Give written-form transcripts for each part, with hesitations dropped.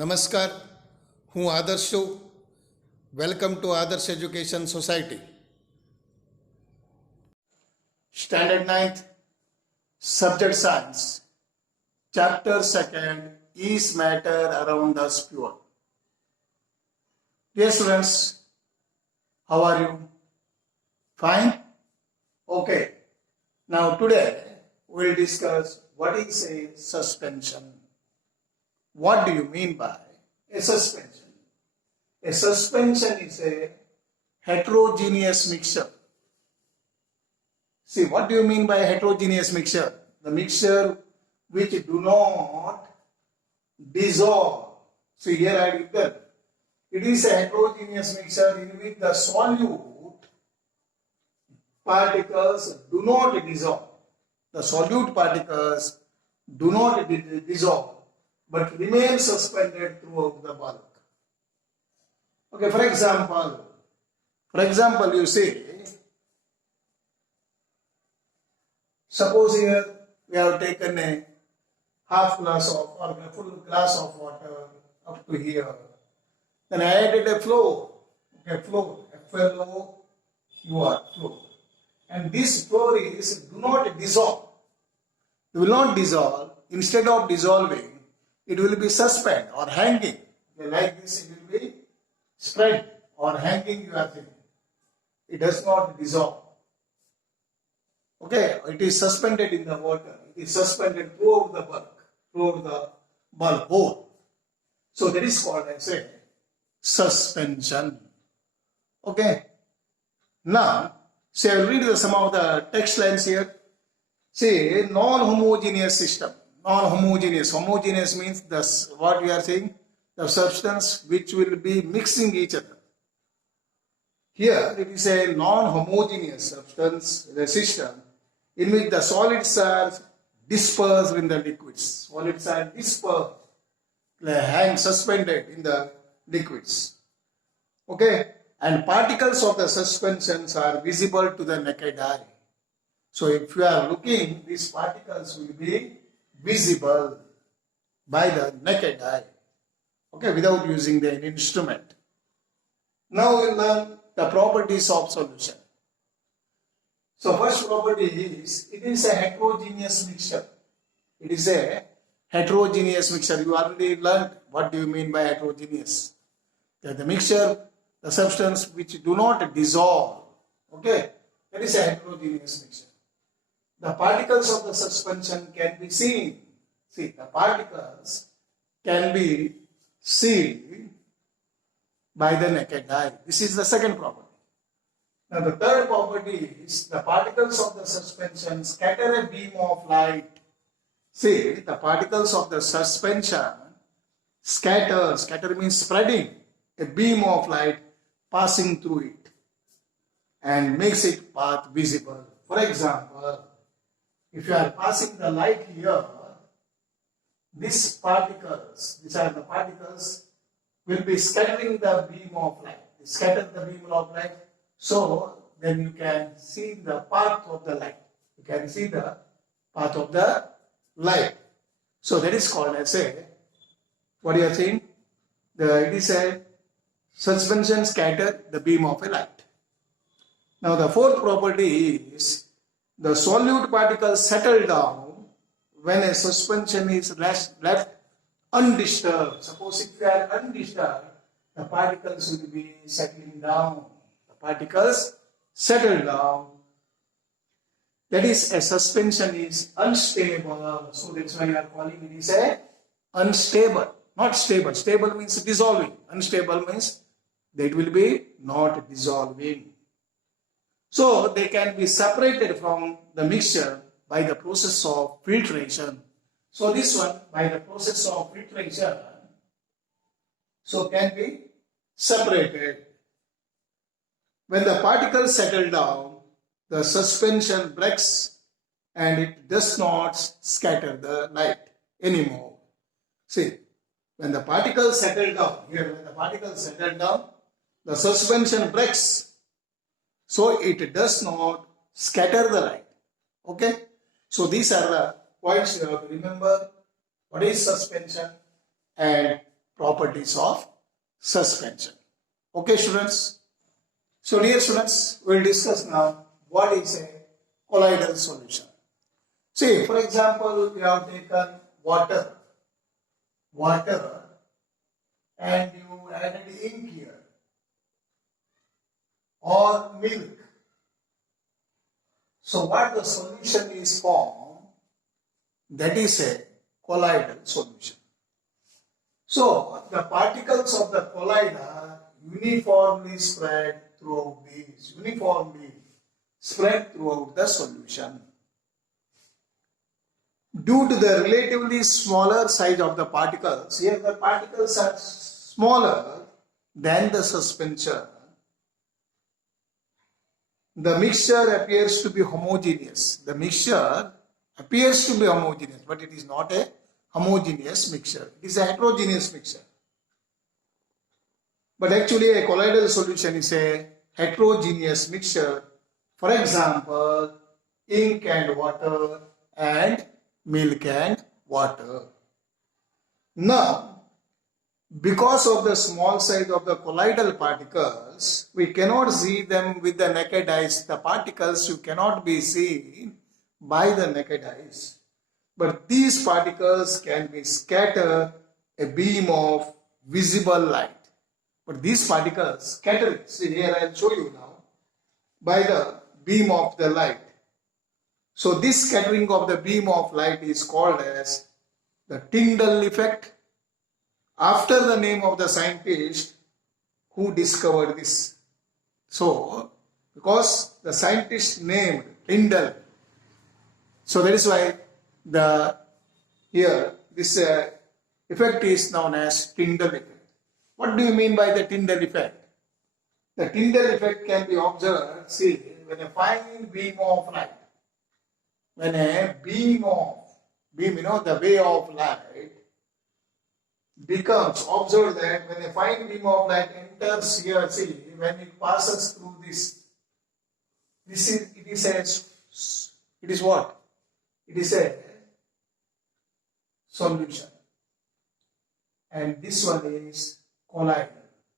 નમસ્કાર, હું આદર્શ છું. વેલકમ ટુ આદર્શ education society. Standard 9th, subject science, chapter 2nd, is matter around us pure? Dear students, how are you? Fine? Okay. Now today we'll discuss what is a suspension. What do you mean by a suspension? A suspension is a heterogeneous mixture. See, what do you mean by heterogeneous mixture? The mixture which do not dissolve. See, here I have written, it is a heterogeneous mixture in which the solute particles do not dissolve. The solute particles do not dissolve, but remain suspended throughout the bulk. Okay, for example, you see, suppose here we have taken a half glass of or a full glass of water up to here. Then I added a flow, F-L-O-U-R, flow. And this flow is do not dissolve. It will not dissolve. Instead of dissolving, it will be suspend or hanging. Okay, like this, it will be spread or hanging, you are thinking. It does not dissolve. Okay, it is suspended in the water. It is suspended throughout the bulk whole. So that is called as a suspension. Okay. Now, say I will read some of the text lines here. See, non-homogeneous system. Non-homogeneous. Homogeneous means what we are saying, the substance which will be mixing each other. Here it is a non-homogeneous substance, the system in which the solids are dispersed in the liquids. Solids are dispersed, they hang suspended in the liquids. Okay, and particles of the suspensions are visible to the naked eye. So if you are looking, these particles will be visible by the naked eye, okay, without using the instrument. Now we'll learn the properties of solution. So first property is, it is a heterogeneous mixture. It is a heterogeneous mixture. You already learned what do you mean by heterogeneous. That the mixture, the substance which do not dissolve, okay, that is a heterogeneous mixture. The particles of the suspension can be seen. See, the particles can be seen by the naked eye. This is the second property. Now the third property is, the particles of the suspension scatter a beam of light. See, the particles of the suspension scatter means spreading a beam of light passing through it and makes its path visible. For example, if you are passing the light here, these are the particles, will be scattering the beam of light. They scatter the beam of light, so then you can see the path of the light. You can see the path of the light. So that is called as a, what you are saying? It is a suspension scatter the beam of a light. Now the fourth property is, the solute particles settle down when a suspension is left undisturbed. Suppose if you are undisturbed, the particles will be settling down. The particles settle down. That is, a suspension is unstable. So that's why you are calling it is a unstable, not stable. Stable means dissolving. Unstable means that it will be not dissolving. So they can be separated from the mixture by the process of filtration. So this one, by the process of filtration, so can be separated. When the particles settle down, the suspension breaks and it does not scatter the light anymore. See, when the particles settle down, when the particles settle down, the suspension breaks. So it does not scatter the light. Okay? So these are the points you have to remember. What is suspension and properties of suspension. Okay, students? So, dear students, we'll discuss now what is a colloidal solution. See, for example, we have taken water, and you added ink here, or milk. So, what the solution is formed, that is a colloidal solution. So, the particles of the colloid are uniformly spread throughout the solution. Due to the relatively smaller size of the particles, here the particles are smaller than the suspension, the mixture appears to be homogeneous. The mixture appears to be homogeneous, but it is not a homogeneous mixture. It is a heterogeneous mixture. But actually a colloidal solution is a heterogeneous mixture. For example, ink and water and milk and water. Now, because of the small size of the colloidal particles, we cannot see them with the naked eyes. The particles you cannot be seen by the naked eyes. But these particles can be scattered a beam of visible light. But these particles scattering, see here I will show you now, by the beam of the light. So this scattering of the beam of light is called as the Tyndall effect, after the name of the scientist who discovered this. So, because the scientist named Tyndall, so that is why this effect is known as Tyndall effect. What do you mean by the Tyndall effect? The Tyndall effect can be observed, see, when a fine beam of light, the way of light becomes, observe that when a fine beam of light enters here, see, when it passes through it is what? It is a solution. And this one is colloidal,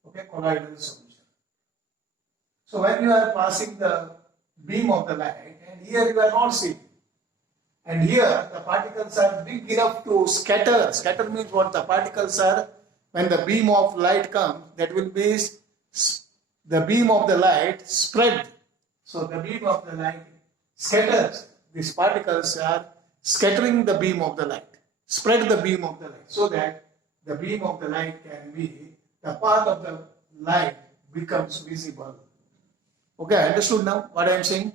okay, colloidal solution. So when you are passing the beam of the light, and here you are not seeing, and here the particles are big enough to scatter. Scatter means what? The particles are, when the beam of light comes, that will be the beam of the light spread. So the beam of the light scatters. These particles are scattering the beam of the light. Spread the beam of the light so that the beam of the light can be, the path of the light becomes visible. Okay, understood now what I am saying?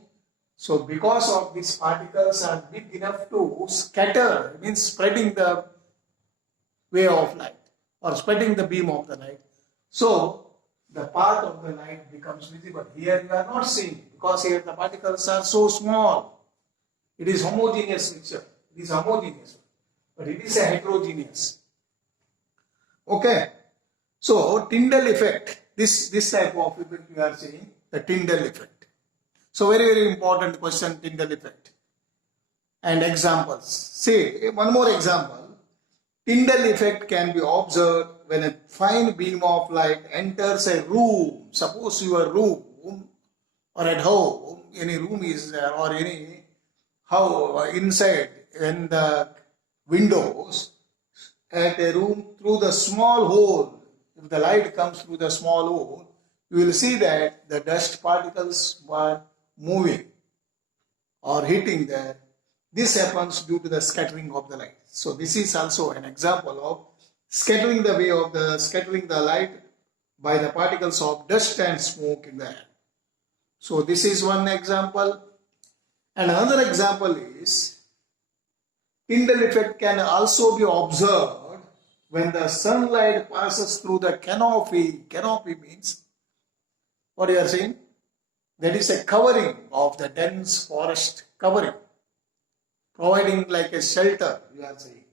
So because of these particles are big enough to scatter, means spreading the way of light or spreading the beam of the light. So the path of the light becomes visible. Here you are not seeing, because here the particles are so small. It is homogeneous mixture. It is homogeneous, but it is a heterogeneous. Okay. So Tyndall effect, this type of effect we are seeing, the Tyndall effect. So very important question, Tyndall effect. And examples. See, one more example. Tyndall effect can be observed when a fine beam of light enters a room. Suppose your room or at home, any room is there, or any how inside, when the windows at a room, through the small hole, if the light comes through the small hole, you will see that the dust particles were moving or hitting there. This happens due to the scattering of the light. So this is also an example of scattering the light by the particles of dust and smoke in the air. So this is one example. And another example is Tyndall effect can also be observed when the sunlight passes through the canopy. Canopy means, what you are saying? That is a covering of the dense forest covering, providing like a shelter, you are saying.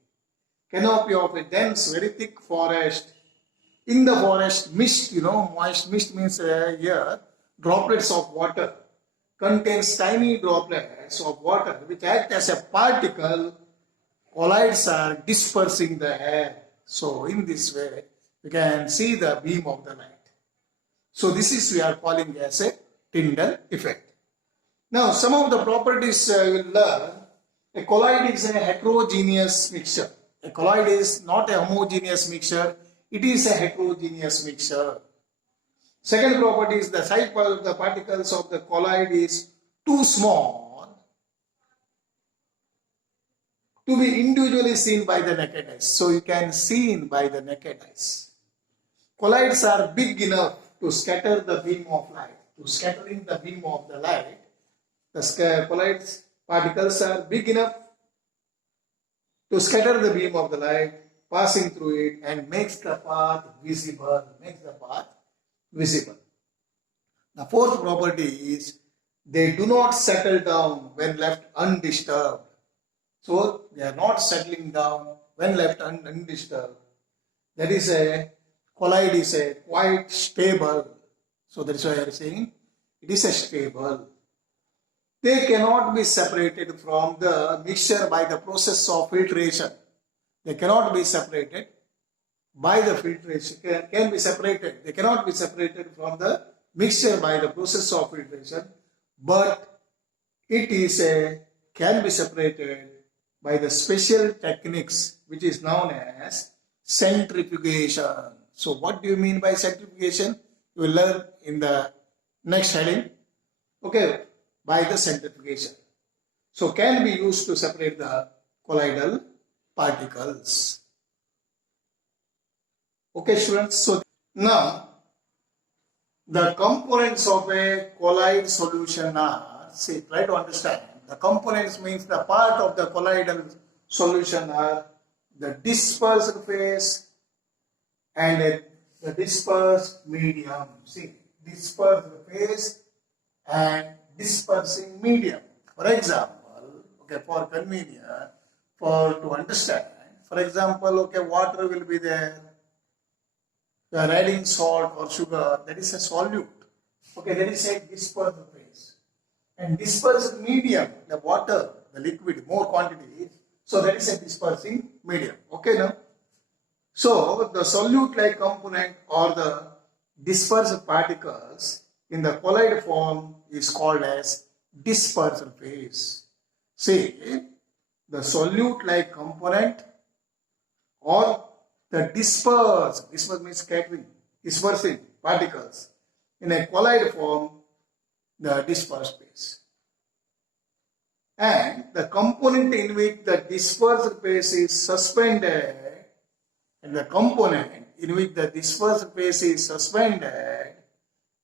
Canopy of a dense, very thick forest. In the forest, mist, moist mist means here, droplets of water, contains tiny droplets of water which act as a particle. Colloids are dispersing the air. So in this way, you can see the beam of the light. So this is we are calling as a Tyndall effect. Now some of the properties you will learn. A colloid is a heterogeneous mixture. A colloid is not a homogeneous mixture. It is a heterogeneous mixture. Second property is the size of the particles of the colloid is too small to be individually seen by the naked eyes. So you can see by the naked eyes. Colloids are big enough to scatter the beam of light. To scattering the beam of the light, the colloids particles are big enough to scatter the beam of the light passing through it and makes the path visible. The fourth property is they do not settle down when left undisturbed. So they are not settling down when left undisturbed. That is a colloid is a quite stable. So that is why I am saying it is a stable. They cannot be separated from the mixture by the process of filtration. They cannot be separated by the filtration. Can be separated. They cannot be separated from the mixture by the process of filtration, but it is can be separated by the special techniques which is known as centrifugation. So what do you mean by centrifugation? You will learn in the next heading. Okay, by the centrifugation. So can be used to separate the colloidal particles. Okay students, so now the components of a colloid solution are, see, try to understand. The components means the part of the colloidal solution are the dispersed phase and the dispersed medium. See, dispersed phase and dispersing medium. For example, okay, for convenience, to understand, for example, okay, water will be there. We are adding salt or sugar, that is a solute. Okay, that is a dispersed phase. And dispersed medium, the water, the liquid, more quantity, so that is a dispersing medium. Okay, now? So, the solute-like component or the dispersed particles in the colloid form is called as dispersed phase. See, the solute-like component or the dispersed means scattering, dispersing particles in a colloid form, the dispersed phase. And the component in which the dispersed phase is suspended, and the component in which the dispersed phase is suspended,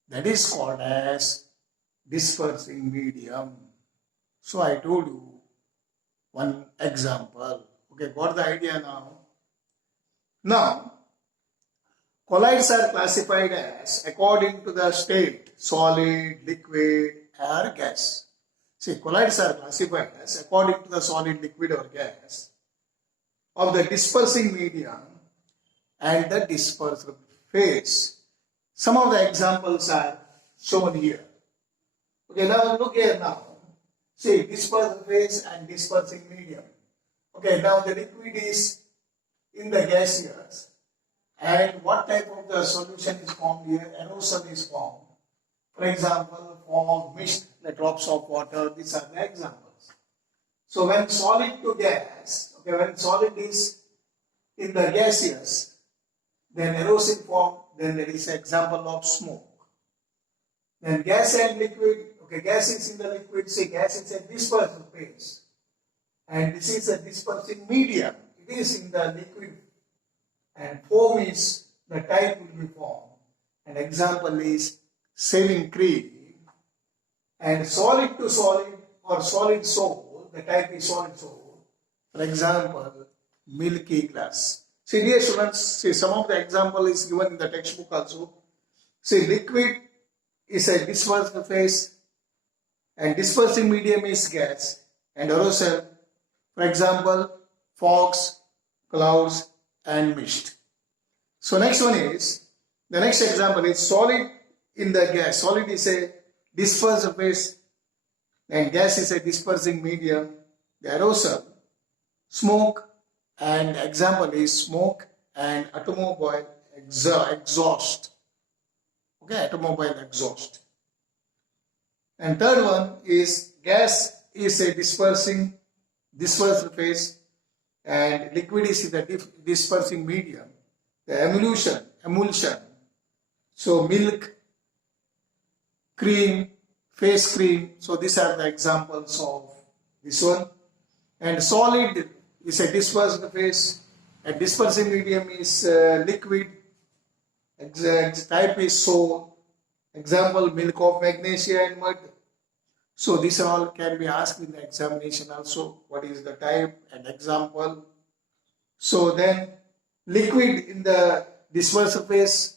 that is called as dispersing medium. So I told you one example. Okay, got the idea now? Now, colloids are classified as according to the state, solid, liquid, or gas. See, colloids are classified as according to the solid, liquid, or gas of the dispersing medium and the dispersed phase. Some of the examples are shown here. Okay, now look here now. See, dispersed phase and dispersing medium. Okay, now the liquid is in the gaseous, and what type of the solution is formed here? Aerosol is formed. For example, form of mist, the drops of water, these are the examples. So when solid to gas, okay, when solid is in the gaseous, then aerosol form, then there is an example of smoke. Then gas and liquid, okay, gas is in the liquid, say gas is a dispersed phase, and this is a dispersing medium. It is in the liquid, and foam is the type will be formed. An example is shaving cream, and solid to solid or solid soap, the type is solid soap. For example, milky glass. See, dear students, see, some of the example is given in the textbook also. See, liquid is a dispersed phase, and dispersing medium is gas, and aerosol, for example, fogs, clouds, and mist. So next one is, the next example is solid in the gas. Solid is a dispersed phase and gas is a dispersing medium. The aerosol, smoke, and example is smoke and automobile exhaust. Okay, automobile exhaust. And third one is gas is a dispersed phase, and liquid is the dispersing medium. The emulsion. So milk, cream, face cream. So these are the examples of this one. And solid is a dispersed phase. A dispersing medium is liquid. Type is soap. Example, milk of magnesia and mud. So these all can be asked in the examination also. What is the type and example? So then liquid in the dispersed phase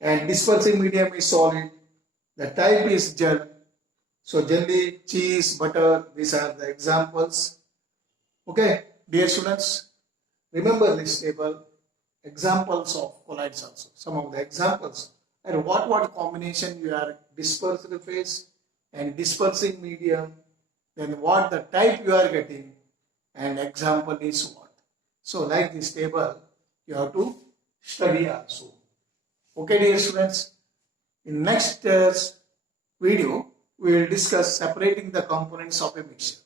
and dispersing medium is solid. The type is gel. So jelly, cheese, butter, these are the examples. Okay, dear students, remember this table, examples of colloids also, some of the examples, and what combination you are dispersed phase and dispersing medium, then what the type you are getting, and example is what. So like this table, you have to study also. Okay, dear students, in next video, we will discuss separating the components of a mixture.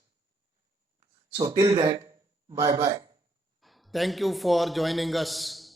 So till that, bye-bye. Thank you for joining us.